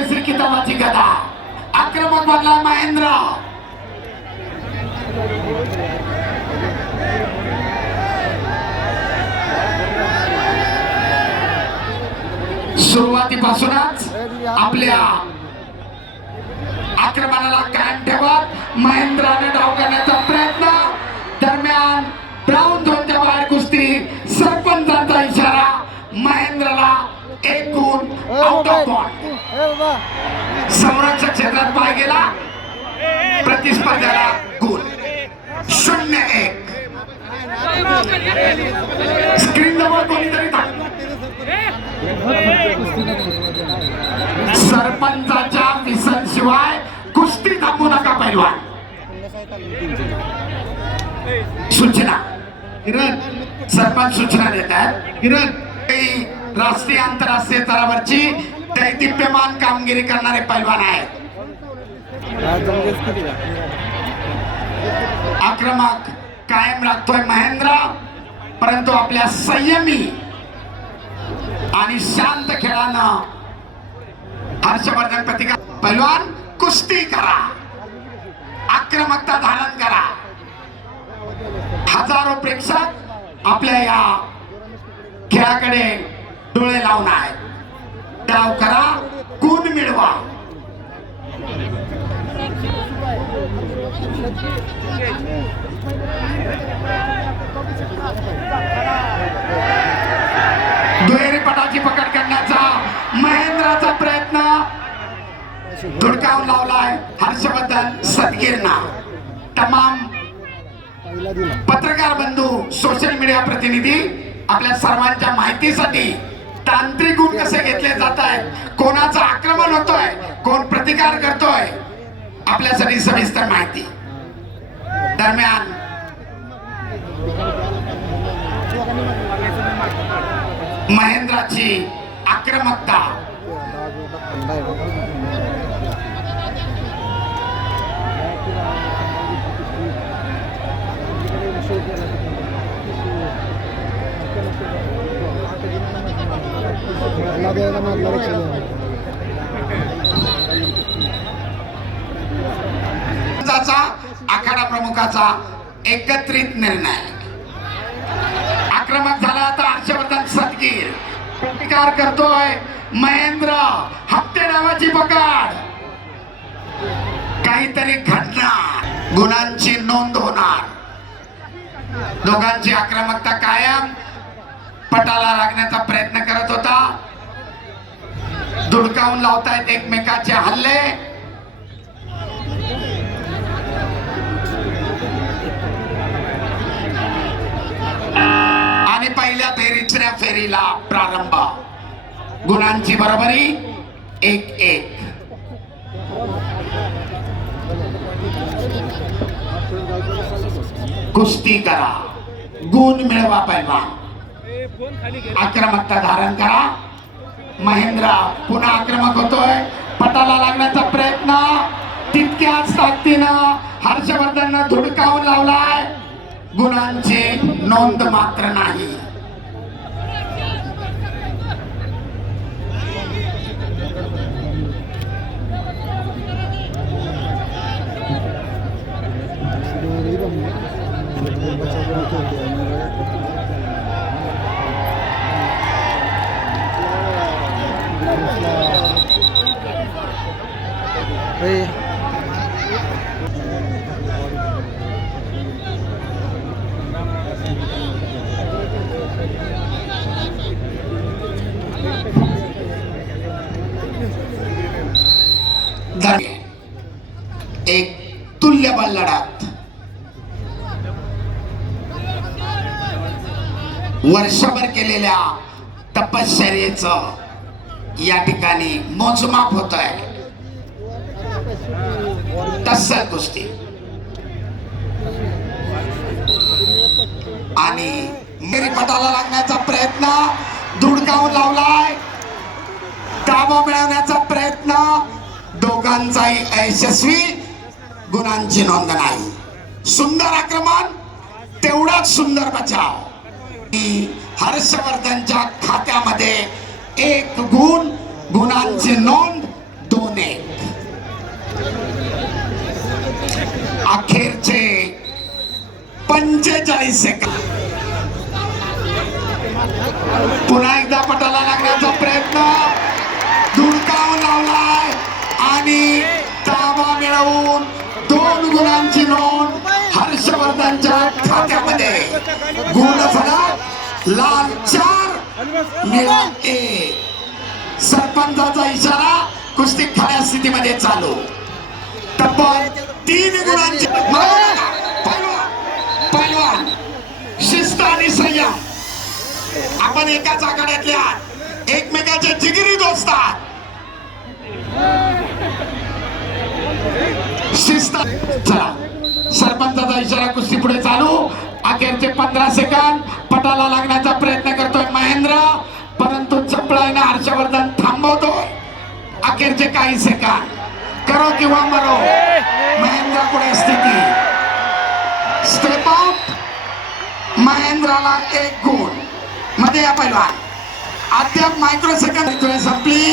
केसरी किताबाची गदा. आक्रमक बनला महेंद्र. सुरुवातीपासूनच आपल्या आक्रमणाला कायम ठेवत महेंद्राने डाव करण्याचा प्रयत्न. दरम्यान ब्राऊन झोनच्या बाहेर कुस्ती. सरपंचांचा इशारा. महेंद्रला एक गुण आउट ऑफ बॉल. संरक्षक क्षेत्रात पाय गेला. प्रतिस्पर्ध्याला गुण 0-1. स्क्रीन जवळ कोणीतरी सरपंचाच्या विसन शिवाय कुस्ती थांबू नका पैलवान. सूचना किरण. सरपंच सूचना देतात. किरण राष्ट्रीय आंतरराष्ट्रीय स्तरावरची दैदिप्यमान कामगिरी करणारे पैलवान आहेत. आक्रमक कायम राखतोय महेंद्र, परंतु आपल्या संयमी आणि शांत खेळानं हर्षवर्धन प्रतिकार. पैलवान कुस्ती करा, आक्रमकता धारण करा. हजारो प्रेक्षक आपल्या या खेळाकडे डोळे लावून आहेत. डाव करा, गुण मिळवा. दुहेरी पटाची पकड करण्याचा महेंद्राचा प्रयत्न धुडकावून लावलाय हर्षवर्धन सदगीरना. तमाम पत्रकार बंधू, सोशल मीडिया प्रतिनिधी, आपल्या सर्वांच्या माहितीसाठी तांत्रिक गुण कसे घेतले जात आहेत, कोणाचं आक्रमण होतोय, कोण प्रतिकार करतोय, आपल्यासाठी सविस्तर माहिती. दरम्यान महेंद्राची आक्रमकता. आखाडा प्रमुखाचा एकत्रित निर्णय. आक्रमक झाला आता हर्षवर्धन सदगीर. प्रतिकार करतोय महेंद्र. हप्ते डावाची पकड. काहीतरी घडणार, गुणांची नोंद होणार. दोघांची आक्रमकता कायम. पटाला लागण्याचा प्रयत्न करत होता. धुडकावून लावतायत एकमेकाचे हल्ले. आणि पहिल्या फेरीच्या फेरीला प्रारंभ. गुणांची बरोबरी 1-1. कुस्ती करा, गुण मिळवा पैलवान. आक्रमकता धारण करा. महेंद्र पुन्हा आक्रमक होतोय. पटाला लागण्याचा प्रयत्न. तितक्याच ताकदीनं हर्षवर्धन धुडकावून लावलाय. गुणांची नोंद मात्र नाही. एक तुल्यबळ लढत. वर्षभर केलेल्या तपश्चर्येचं या ठिकाणी मोजमाप होत आहे. तस्सल कुस्ती आणि मेरी पटाला लागण्याचा प्रयत्न. धुडकावून लावलाय. ताबा मिळवण्याचा प्रयत्न. दोघांचाही यशस्वी. गुणांची नोंद नाही. सुंदर आक्रमण, तेवढाच सुंदर बचाव. हर्षवर्धनच्या खात्यामध्ये 1 गुण. गुणांची नोंद 2-1 अखेरचे 45 सेकंद पुन्हा एकदा पटाला लागण्याचा प्रयत्न धुडकावून लावलाय आणि ताबा मिळवून 2 गुणांची नोंद हर्षवर्धनच्या खात्यामध्ये. गुणफलक लाल 4 निळा 1. सरपंचाचा इशारा कुस्ती खऱ्या स्थितीमध्ये चालू. तब्बल 3 गुणांची पैलवान शिस्त आणि संयम. आपण एकाच आघाड्यातल्या एकमेकाचे जिगरी दोस्त आहात. शिस्त. चला सरपंचाचा इशारा कुस्ती पुढे चालू. अखेरचे 15 सेकंद पटाला लागण्याचा प्रयत्न करतोय महेंद्र परंतु चपळाईने हर्षवर्धन थांबवतोय. अखेरचे काही सेकंद करो किंवा मरो महेंद्र पुढे स्थिती. स्टेप आउट महेंद्राला 1 गुण मध्ये या पैलवान. अद्याप मायक्रो सेकंद संपली.